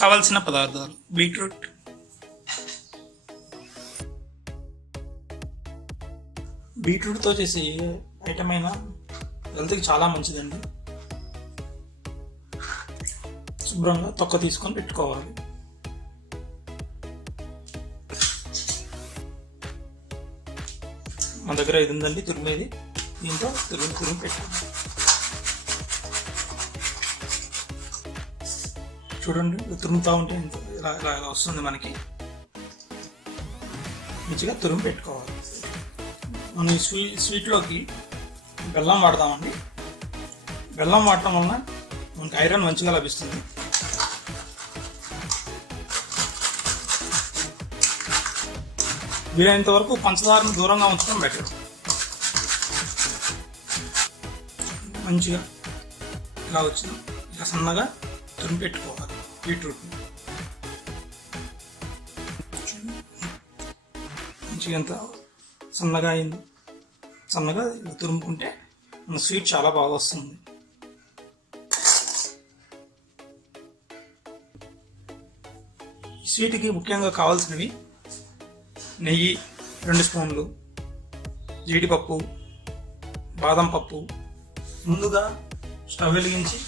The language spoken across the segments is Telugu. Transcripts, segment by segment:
కావాల్సిన పదార్థాలు: బీట్రూట్, బీట్రూట్తో చేసే ఐటమ్ అయినా హెల్త్కి చాలా మంచిదండి. శుభ్రంగా తొక్క తీసుకొని పెట్టుకోవాలి. మన దగ్గర ఇది ఉందండి తురిమేది, దీంతో తురిమి పెట్టాలి. చూడండి, తురుముతూ ఉంటే ఇలా ఇలా వస్తుంది మనకి. మంచిగా తురుము పెట్టుకోవాలి. మనం ఈ స్వీట్లోకి బెల్లం వాడదామండి. బెల్లం వాడటం వలన మనకి ఐరన్ మంచిగా లభిస్తుంది. వీలైనంత వరకు పంచదారను దూరంగా ఉంచడం బెటర్. మంచిగా ఇలా వచ్చిన ఇలా సన్నగా తురిమి పెట్టుకోవాలి బీట్రూట్ని. మంచిగా ఎంత సన్నగా అయింది. సన్నగా తురుముకుంటే మన స్వీట్ చాలా బాగా వస్తుంది. ఈ స్వీట్కి ముఖ్యంగా కావాల్సినవి నెయ్యి 2 స్పూన్లు, జీడిపప్పు, బాదం పప్పు. ముందుగా స్టవ్ వెలిగించి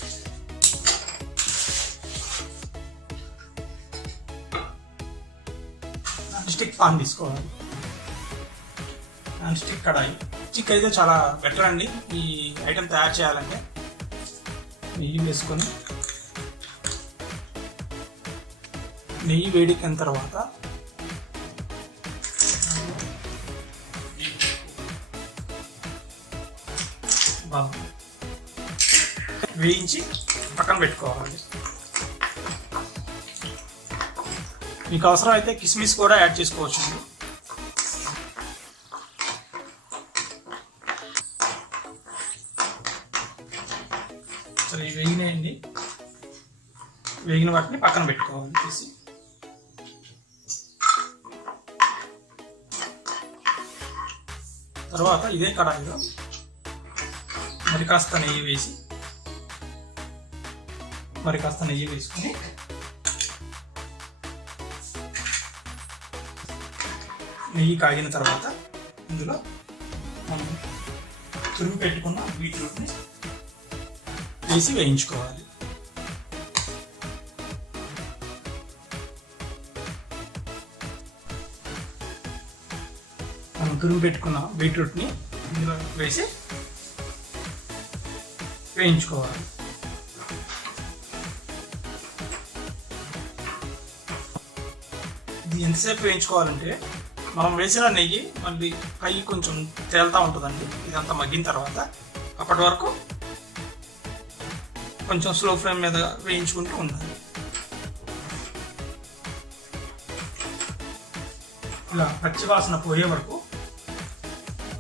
నాన్ స్టిక్ పాన్ తీసుకోవాలి. నాన్ స్టిక్ కడాయి. స్టిక్ అయితే చాలా బెటర్ అండి ఈ ఐటెం తయారు చేయాలంటే. నెయ్యి వేసుకొని, నెయ్యి వేడికిన తర్వాత వేయించి పక్కన పెట్టుకోవాలి. మీకు అవసరం అయితే కిస్మిస్ కూడా యాడ్ చేసుకోవచ్చు. సరే, వేగినాయండి. వేగిన వాటిని పక్కన పెట్టుకోవాలి తీసి. తర్వాత ఇదే కడాయిలో మరి కాస్త నెయ్యి వేసుకుని నెయ్యి కాగిన తర్వాత ఇందులో మనం తురిమి పెట్టుకున్న బీట్రూట్ని వేసి వేయించుకోవాలి. మనం తురిమి పెట్టుకున్న బీట్రూట్ని ఇందులో వేసి వేయించుకోవాలి. ఇది ఎంతసేపు వేయించుకోవాలంటే, మనం వేసిన నెయ్యి మళ్ళీ పై కొంచెం తేలుతూ ఉంటుందండి. ఇదంతా మగ్గిన తర్వాత అప్పటి వరకు కొంచెం స్లో ఫ్లేమ్ మీద వేయించుకుంటూ ఉండాలి. ఇలా పచ్చివాసన పోయే వరకు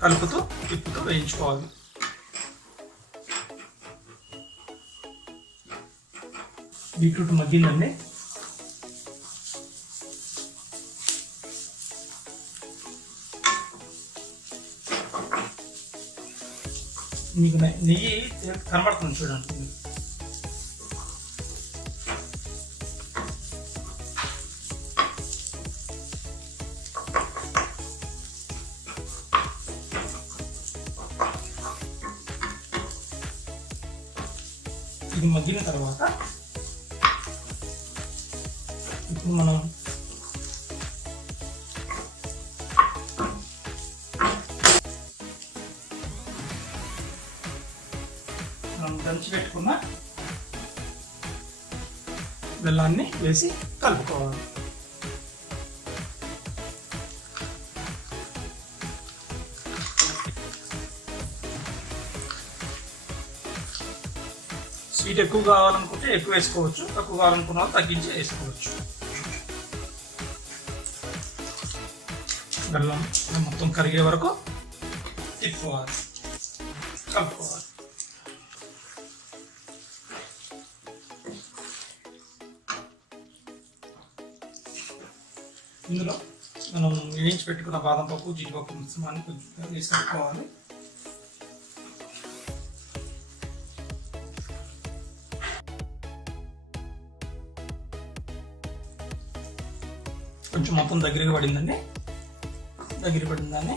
కలుపుతూ తిప్పుతూ వేయించుకోవాలి. బీట్రూట్ మగ్గిందండి. మీకు నెయ్యి కనబడుతుంది చూడండి. ఇది మగ్గిన తర్వాత ఇప్పుడు మనం దంచి పెట్టుకున్న బెల్లాన్ని వేసి కలుపుకోవాలి. స్వీట్ ఎక్కువ కావాలనుకుంటే ఎక్కువ వేసుకోవచ్చు, తక్కువ కావాలనుకున్న వాళ్ళు తగ్గించి వేసుకోవచ్చు. బెల్లం మొత్తం కరిగే వరకు తిప్పుకోవాలి, కలుపుకోవాలి. ఇందులో మనం వేయించి పెట్టుకున్న బాదం పప్పు, జీడిపప్పు మిశ్రమాన్ని కొంచెం వేసి కలుపుకోవాలి. కొంచెం మొత్తం దగ్గరికి పడిందండి. దగ్గర పడిందాన్ని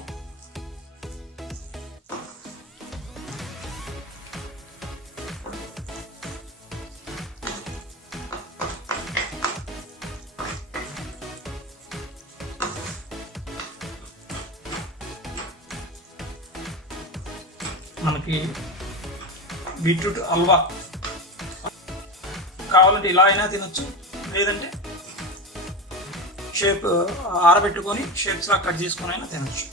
మనకి బీట్రూట్ హల్వా కావాలంటే ఇలా అయినా తినొచ్చు, లేదంటే షేప్ ఆరబెట్టుకొని షేప్స్ లా కట్ చేసుకొని అయినా తినొచ్చు.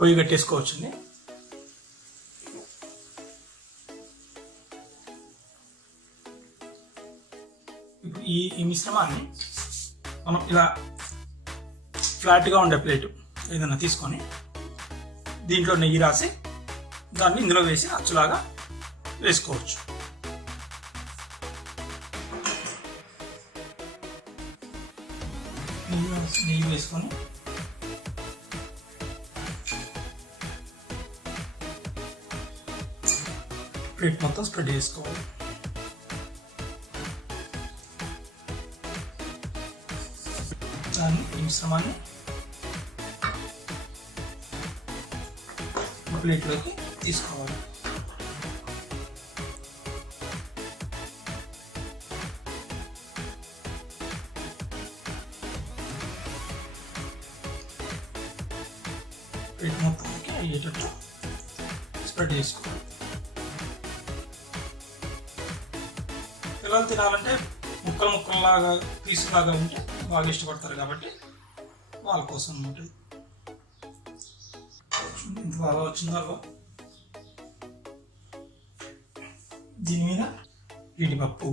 పొయ్యి కట్టేసుకోవచ్చండి. ఇప్పుడు ఈ మిశ్రమాన్ని మనం ఇలా ఫ్లాట్గా ఉండే ప్లేటు ఏదైనా తీసుకొని దీంట్లో నెయ్యి రాసి దాన్ని ఇందులో వేసి అచ్చులాగా వేసుకోవచ్చు. నెయ్యి వేసుకొని ప్లేట్ మొత్తం స్ప్రెడ్ చేసుకోవాలి. దాన్ని ఈ మిశ్రమాన్ని ప్లేట్లోకి తీసుకోవాలి. ప్లేట్ మొత్తానికి అయ్యేటట్టు స్ప్రెడ్ చేసుకోవాలి. పిల్లలు తినాలంటే ముక్కలు ముక్కల్లాగా పీసులాగా ఉంటే బాగా ఇష్టపడతారు కాబట్టి వాళ్ళ కోసం ఉంటుంది. ఇంత బాగా వచ్చిందో దీని మీద జీడిపప్పు,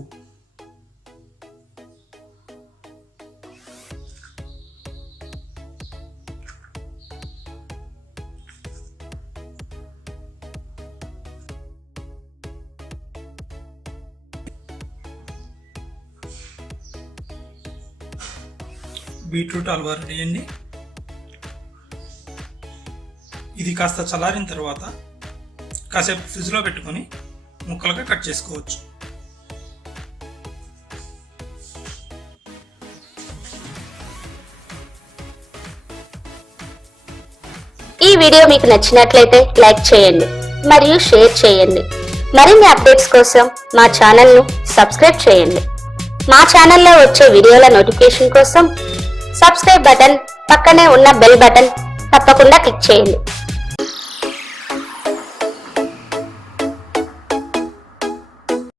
బీట్రూట్ హల్వా రెడీ అండి. ఇది కాస్త చల్లారిన తర్వాత కాసేపు ఫ్రిడ్జ్లో పెట్టుకొని ముక్కలుగా కట్ చేసుకోవచ్చు. ఈ వీడియో మీకు నచ్చినట్లయితే లైక్ చేయండి మరియు షేర్ చేయండి. మరిన్ని అప్డేట్స్ కోసం మా ఛానల్ను సబ్స్క్రైబ్ చేయండి. మా ఛానల్లో వచ్చే వీడియోల నోటిఫికేషన్ కోసం సబ్స్క్రైబ్ బటన్ పక్కనే ఉన్న బెల్ బటన్ తప్పకుండా క్లిక్ చేయండి.